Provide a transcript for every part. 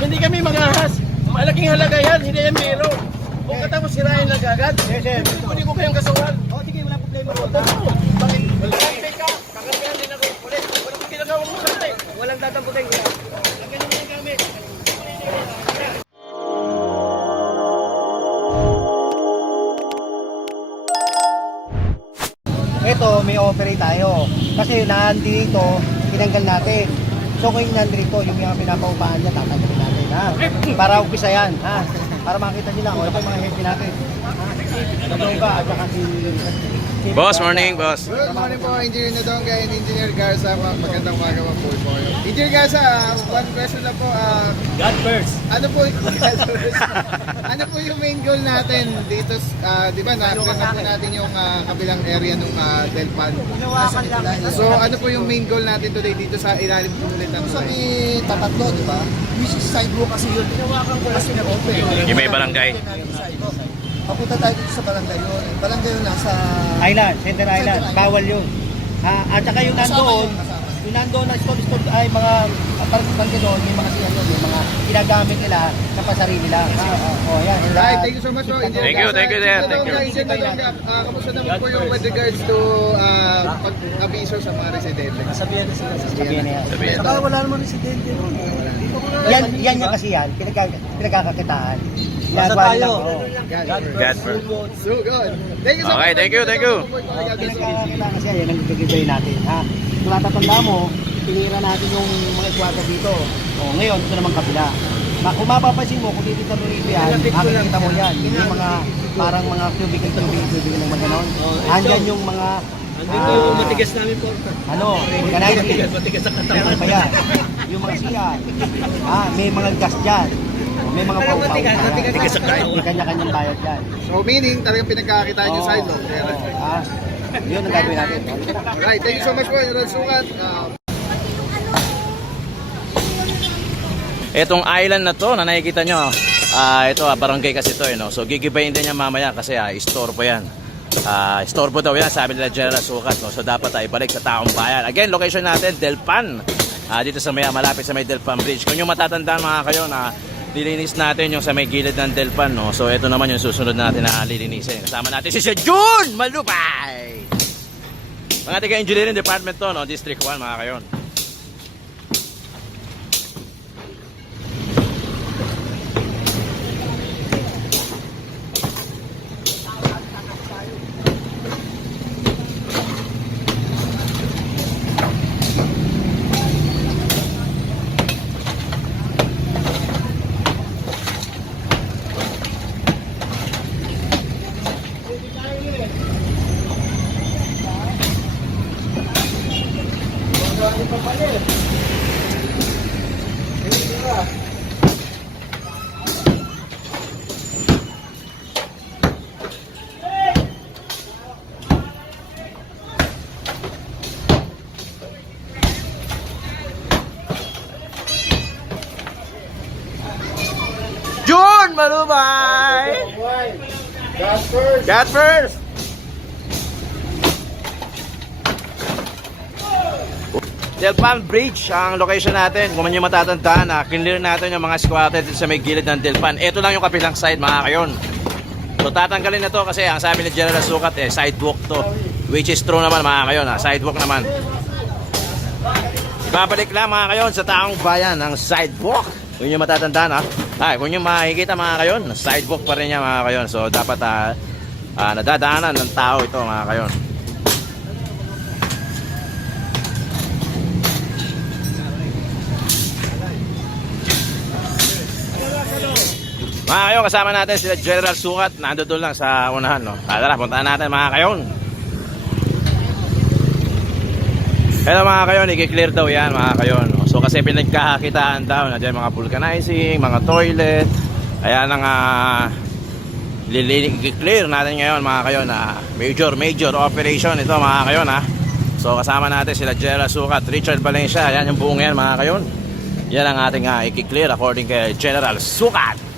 Hindi kami mag-ahas. Malaking halaga yan, hindi yan biro. Kung katapos sirain lang agad, hindi ko kayong kasuhan. O, sige, wala problema. Bakit? Bakit ka? Kakampihan din ako. Walang ginagawa mo sa atin. Walang tatamputin. Ganyan mo yung gamit. Ito, may operate tayo. Kasi nandito, tinanggal natin. So kung yung nandito, yung mga pinapaupahan niya, tatanggalin natin, ha? Para umpisa yan, ha? Para makita nila, wala pa yung mga heavy natin. Nadongga, at saka si... Boss, morning, boss. Good morning po, Engineer Nadongga and Engineer Garza. Magandang umaga po po kayo. Engineer Garza, one question na po. God first. Ano po, ano po yung main goal natin dito? Di ba, na-plan na po natin yung kabilang area ng Delpan. So, ano po yung main goal natin today dito sa ilalim po ulit ng Sa tatatlo, di ba? Which is sidewalk kasi yun. Tinawakan ko kasi na-open. Yung may barangay. Papunta tayo dito sa barangay yun. Barangay yun nasa... Island, Center Island, bawal yun. At saka yung nandoon, yung nandoon na store ay mga parang gano'n, may mga siya doon, yung mga ginagamit nila sa pasarili lang. O yan. Right, thank you so much po, Engineer Thank you, Garza. thank you, sir. Thank you. Engineer Nadongga, kamusta naman po yung with regards to pag-abiso sa mga residente? Sabihin na yan. Sabihin. Saka wala naman residente nun. Yan yung kasi yan, pinagkakakitaan. Basta Ginagawa tayo. nilang, oo. God first. So good. Thank you so much. Okay, thank you, thank you. Pinagkakakitaan kasi yan ang bigay natin. Ha? Kung natatanda mo, tinira natin yung mga ikwata dito. O ngayon, ito naman kabila. Kung mapapansin mo, kung dito sa Lurido yan, makikita mo yan. Yung mga parang mga cubicle ng mga ganon. Andyan yung mga Andito yung matigas namin po. organizing. Matigas sa Meron pa yan. Yung mga siya. May mga gas dyan. May mga paupaw. matigas sa katawan. May kanya-kanyang bayad dyan. So meaning, talagang pinagkakitaan yung side load. Yun ang gagawin natin. Alright, thank you so much po, Engineer Sukat. Etong island na to na nakikita nyo, ito barangay kasi to, no? So gigibayin din niya mamaya kasi store po yan. Store po daw yan, sabi nila General Sukat, no? So dapat ibalik sa taong bayan. Again, location natin, Delpan. Dito sa malapit sa may Delpan Bridge. Kung yung matatandaan mga kayo na lilinis natin yung sa may gilid ng Delpan, no? So ito naman yung susunod natin na lilinisin. Kasama natin si Sir June Malupay. Mga taga engineering department to, no? District 1 mga kayo. June Malupay! God first! Delpan Bridge ang location natin. Kung man yung matatandaan, clear natin yung mga squatted sa may gilid ng Delpan. Ito lang yung kapilang side mga kayon. So tatanggalin na to kasi ang sabi ni General Sukat sidewalk to. Which is true naman mga kayon, sidewalk naman. Babalik lang mga kayon sa taong bayan ng sidewalk. Kung yung matatandaan kung yung makikita mga kayon, sidewalk pa rin niya mga kayon. So dapat nadadaanan ng tao ito mga kayon. Mga kayon, kasama natin sila General Sukat. Nando doon lang sa unahan, no? Tara, puntahan natin mga kayon. Hello mga kayon, i-clear daw yan mga kayon. So kasi pinagkakakitaan daw na dyan mga vulcanizing, mga toilet. Kaya nang i-clear natin ngayon mga kayon na major operation ito mga kayon So kasama natin sila General Sukat, Richard Valencia. Yan yung buong yan mga kayon. Yan ang ating i-clear according kay General Sukat.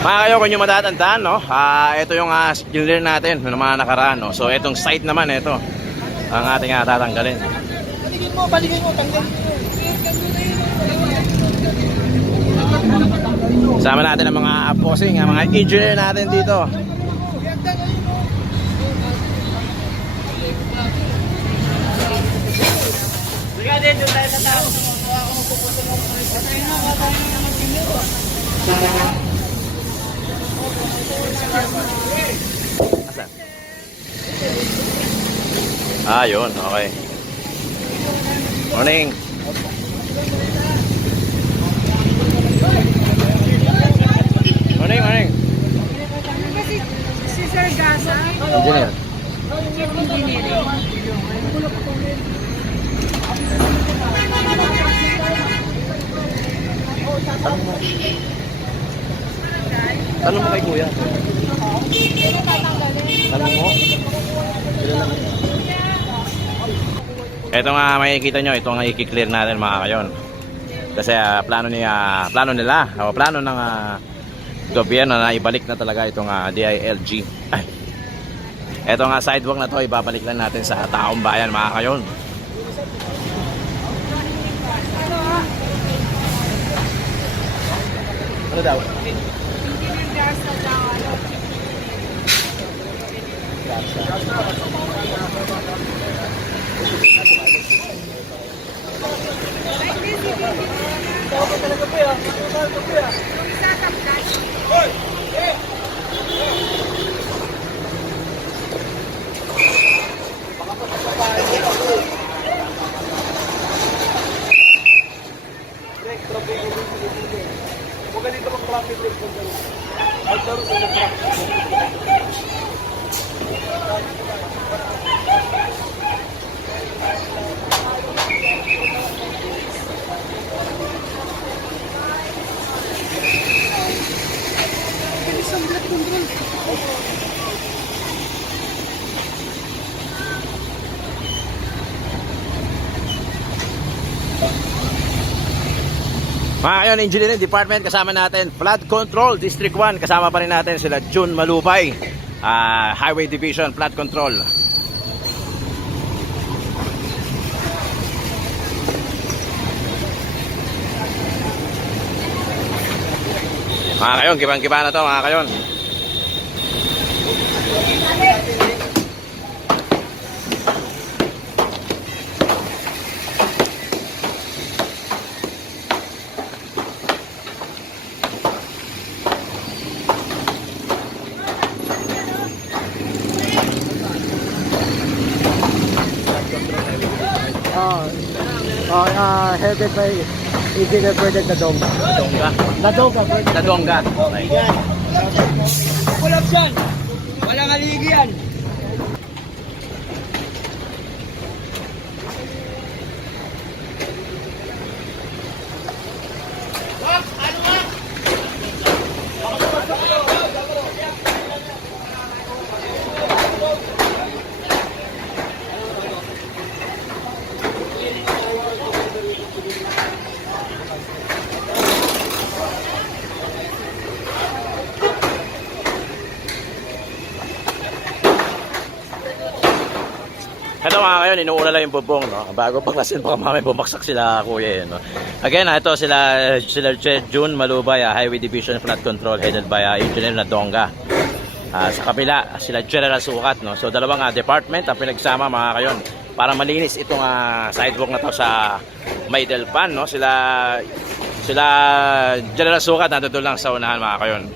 Mga kayo, kung nyo matatandaan, no? Ito yung clear natin ng mga nakaraan, no? So itong site naman, ito ang ating tatanggalin. Baligin mo, tanggalin mo. Sama natin ang mga bossing, ang mga engineer natin dito. Asan? Ah, yun. Okay. Morning. Morning, morning. Si Sir Gaza, Engineer. Chief Engineering. Tanong mo kay kuya. Tanong mo. Ito nga makikita nyo, ito nga i-clear natin mga kayon. Kasi plano nila, o plano ng gobyerno na ibalik na talaga itong DILG. Ay. Ito nga sidewalk na to, ibabalik lang natin sa taong bayan mga kayon. Ano daw? Engineer Gaza daw, ano, Mga kayon, Engineering Department, kasama natin Flood Control District 1, kasama pa rin natin sila June Malupay, Highway Division Flood Control. Mga kayon, kibang-kiba na to mga kayon. Headed by Engineer Bernard Nadonga. Nadonga? Nadonga. Nadonga. Okay. Kulap dyan. Walang aligi yan. Ito mga kayon, inuuna lang yung bubong, no? Bago paklasin, baka mamaya bumaksak sila kuya, no? Again, ito sila June Malupay, Highway Division Flood Control, headed by Engineer Nadonga. Sa kabila, sila General Sukat, no? So, dalawang department ang pinagsama mga kayon para malinis itong sidewalk na to sa Maydelpan, no? Sila General Sukat, nandun lang sa unahan mga kayon.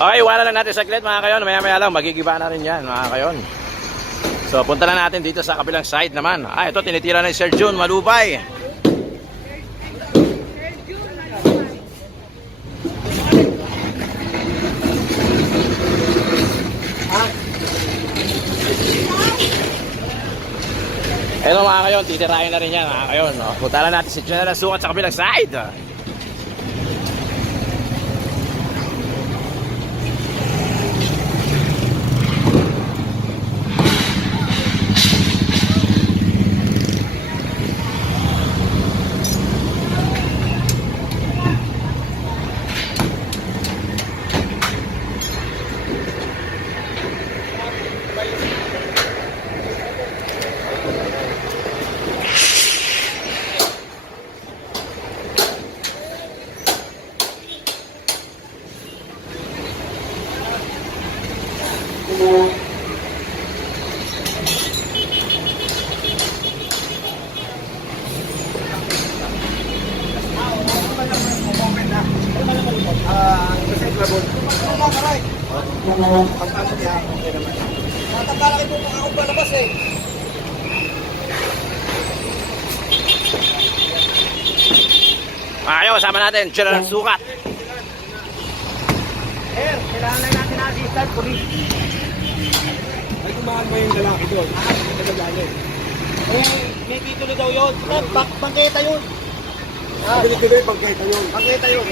Okay, iwanan lang natin saglit mga kayon. Maya-maya lang, magigiba na rin yan mga kayon. So, punta na natin dito sa kabilang side naman. Ito, tinitira na ni Sir June Malupay. Ito mga mga kayon, titirahin na rin yan mga kayon. No? Punta na natin si General Sukat sa kabilang side. Ayaw, kasama natin, General Sukat. Sir, kailangan lang natin assistant police. Ay, kumahan mo yung lalaki doon. May titulo daw yun. Bangketa yun. Tuloy-tuloy, pagkita yun. Bangketa yun.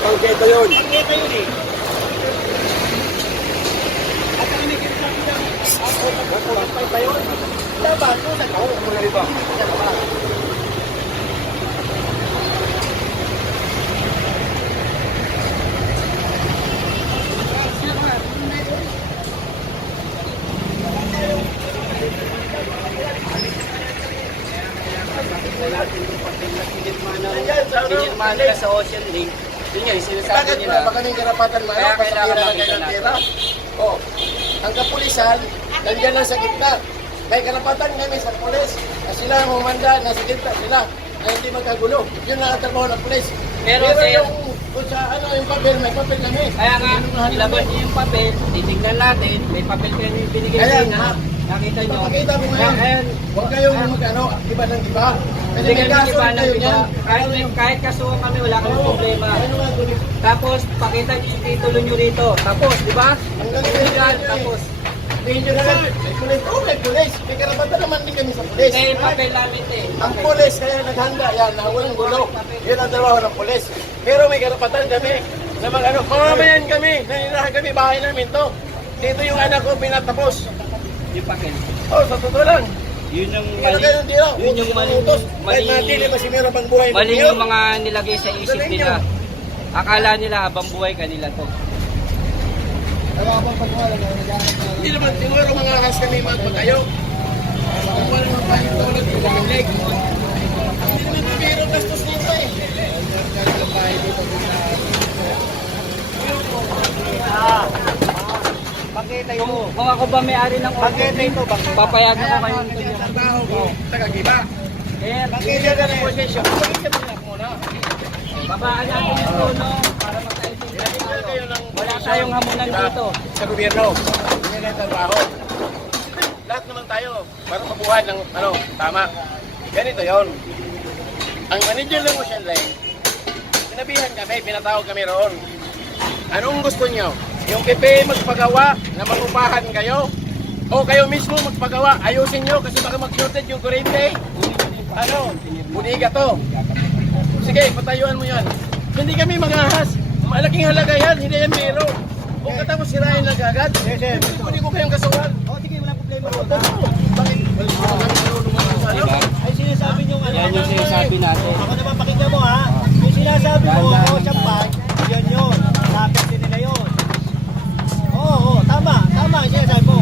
Pagkita yun. Bangketa yun eh. At ang nagkakasabi ng bangketa yun. Dapat, kung nagkaw, kung naliba. Pinirmahan nila sa Ocean Link. Yun nga, yung sinasabi nila. Baka nang karapatan mo, Kaya kailangan makita ng natin. tira. Oh, ang kapulisan, nandiyan lang sa gitna. May karapatan kami sa pulis. Na sila ang humanda, nasa gitna sila. Na hindi magkagulo. Yun lang ang trabaho ng pulis. Pero yung, kung sa ano, yung papel, may papel kami. Kaya nga, ilabas niyo yung papel, titignan natin, may papel kayo binigay Kaya na. nga. Nakita nyo. Pakita mo ngayon. Ngayon, Huwag kayong mag-ano, iba ng iba. Kasi hindi may kami kaso iba ng kayo iba. niyan. Kahit kasuhan kami, wala kami Oo. problema. Ano nga, tuloy. Tapos, pakita nyo yung titulo nyo rito. Tapos, di ba? Ang galing Yan, yan, tapos. Danger na lang. May pulis. Oo, may pulis. May karapatan naman din kami sa pulis. Eh, papel namin eh. Ang pulis kaya naghanda yan, na walang gulo. Yan ang trabaho ng pulis. Pero may karapatan kami na mag-ano, mamamayan kami, nanirahan kami, bahay namin to. Dito yung anak ko pinatapos. Yung papel. Oh, sa totoo lang. Yun yung Kaya mali. kayo ng tira. Yun yung mali. Kahit natin, masinira pang buhay. Mali ninyo. yung mga nilagay sa isip Galing nila. Akala nila habang buhay kanila to. Hindi naman, siguro mga aras kami magpatayo. Kung wala naman tayo tulad yung mga leg. Hindi naman pabiro gastos nito eh. Bangketa yun. Kung ako ba may-ari ng Bangketa ito, bangketa. papayagan ko kayo nito Yung yung trabaho ko, taga-giba. Eh, Bangketa ka ng posesyon. Bangketa mo muna. babaan natin yung tono para makaintindihan tayo. Wala tayong hamunan dito. Sa gobyerno. Yan ang trabaho. Lahat naman tayo para mabuhay ng ano, tama. Ganito yon. Ang manager ng Ocean Line, sinabihan kami, pinatawag kami roon. Anong gusto niyo? Yung PP magpagawa na magupahan kayo? O kayo mismo magpagawa? Ayusin niyo kasi baka mag-shortage yung kuryente. Ano? Budiga to. Sige, patayuan mo yan. Hindi kami mag-ahas. Malaking halaga yan, hindi yan biro. Kung katapos sirain lang agad, hindi ko kayong kasuhan. O, sige, wala problema. Bakit? Ano? Ay, sinasabi nyo, ano? Yan yung sinasabi natin. Ako naman, pakinggan mo ha. Yung sinasabi mo, Ocean Park, yan yun. Dapat din nila yun. Oo, tama. Tama, yung sinasabi mo.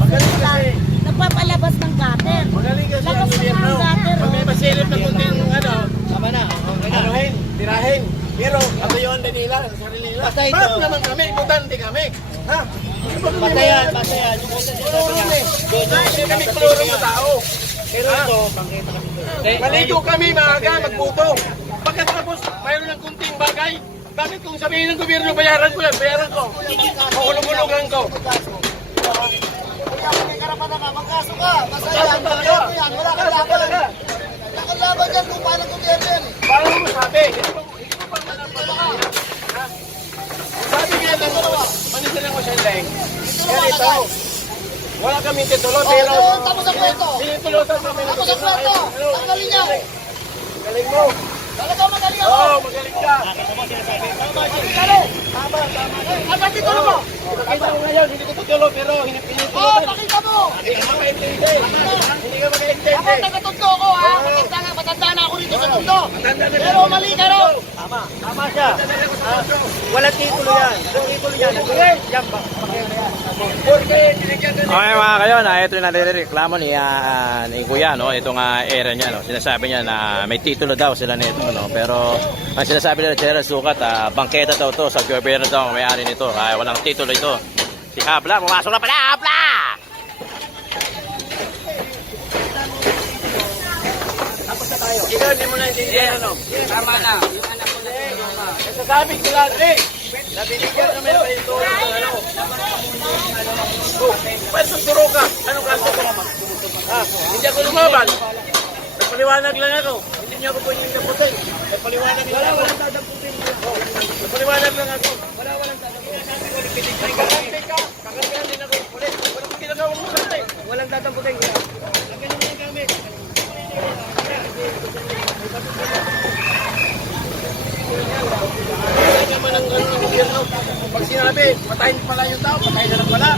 Magaling kasi. Nagpapalabas ng gutter. Magaling kasi ang Lakas na gobyerno. ang gutter, Pag may oh. masilip na kunting ano, Tama na. Okay na. anuhin, tirahin. Pero ito yung nila, sarili nila. Basta ito. Bakit naman kami? Butante kami. Ha? Basta yan, basta yan. Yung una sinasabi niya. Hindi kami kloro mo tao. Pero ito, bangketa kami ito. Maligo kami maaga, magputo. Pagkatapos, mayroon ng kunting bagay. Bakit kung sabihin ng gobyerno, bayaran ko yan, bayaran ko. Mahulog-hulugan ko. May karapatan ka, magkaso ka. Basta Kaso yan, talaga. bangketa yan. Wala kang Kaso laban. talaga. Wala kang laban yan kung paano gobyerno yan. Paano mo sabi? Hindi ko pa manapalaka. Ha? Sabi nga ng manager ng Ocean Line, ganito, tao. Wala kami titulo, pero... Tapos ang kwento. Tinitulutan kami. Tapos ang kwento. Tanggalin niyo. Galing mo. Talaga magaling ako. Oo, magaling ka. Agad titulo mo. Pakita mo ngayon, hindi ko tutulo, pero Oo, pinitulutan. pakita mo. Hindi ka makaintindi. Hindi ka makaintindi. Ako taga-tundo ko ha. Matanda na ako dito sa tundo. Pero mali ka raw. Tama siya. Walang titulo yan. Walang titulo yan. Yan ba? Okay mga kayo, ito yung nalireklamo ni Kuya, no? Itong area niya, no? Sinasabi niya na may titulo daw sila nito, no? Pero ang sinasabi nila General Sukat, bangketa daw to sa gobyerno daw ang may-ari nito. Walang titulo ito. Si Habla, pumasok na pala, Habla! Ikaw, hindi mo naintindihan, ano? Tama na. Yung anak ko na yung Nasasabi ko lang, na binigyan kami ng tulong ng ano. Oh, pwede turo ka. Anong kaso ko naman? Hindi ako lumaban. Nagpaliwanag lang ako. Hindi niyo ako po yung kaputin. Nagpaliwanag lang ako. Nagpaliwanag lang ako. Walang dadamputin. Kakampi ka. Kakampihan din ako. Walang ginagawa mo sa atin. walang dadamputin. Ganyan lang kami. Kaya naman ang gobyerno. Pag sinabi, patayin pala yung tao, patayin na lang pala.